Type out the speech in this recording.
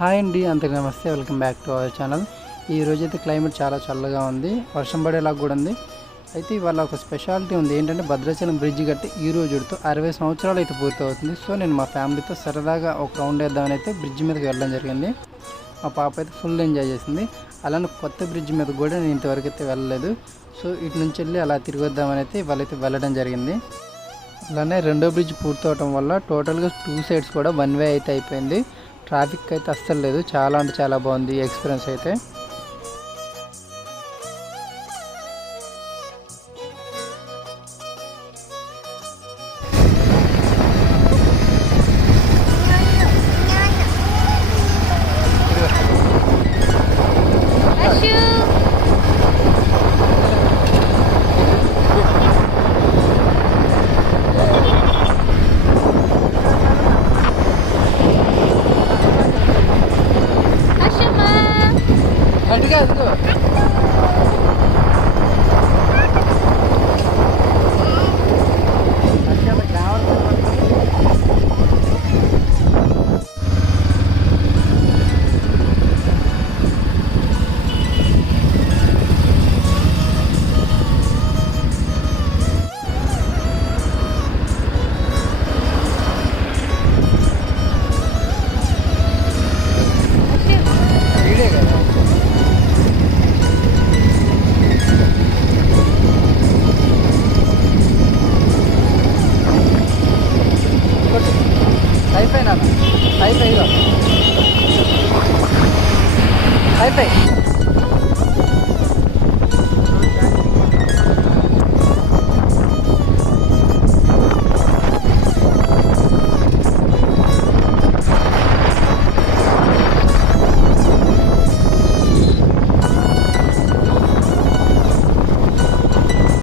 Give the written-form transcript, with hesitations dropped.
Hi అండి, అందరికీ నమస్తే. Welcome back to our channel. ఈ రోజైతే క్లైమేట్ చాలా చల్లగా ఉంది, వర్షం పడేలాగా కూడా ఉంది. అయితే ఇవాళ ఒక స్పెషాలిటీ ఉంది. ఏంటంటే భద్రాచలం బ్రిడ్జ్ కట్టి ఈ రోజుతో 60 సంవత్సరాలు అయితే పూర్తి అవుతుంది. సో నేను మా ఫ్యామిలీతో సరదాగా ఒక రౌండ్ వేద్దామని అయితే బ్రిడ్జ్ మీదకి వెళ్ళడం జరిగింది. మా పాప అయితే ఫుల్ ఎంజాయ్ చేసింది. అలానే కొత్త బ్రిడ్జ్ మీద కూడా నేను ఇంతవరకు అయితే వెళ్ళలేదు. సో ఇటు నుంచి వెళ్ళి అలా తిరిగి వద్దామని అయితే వాళ్ళైతే వెళ్ళడం జరిగింది. అలానే రెండో బ్రిడ్జ్ పూర్తవటం వల్ల టోటల్గా 2 సైడ్స్ కూడా 1 వే అయితే అయిపోయింది. ట్రాఫిక్ అయితే అస్సలు లేదు. చాలా అంటే చాలా బాగుంది ఎక్స్పీరియన్స్ అయితే. అటుగా అదిగో అయిపోయినా అయిపోయి అయిపోయి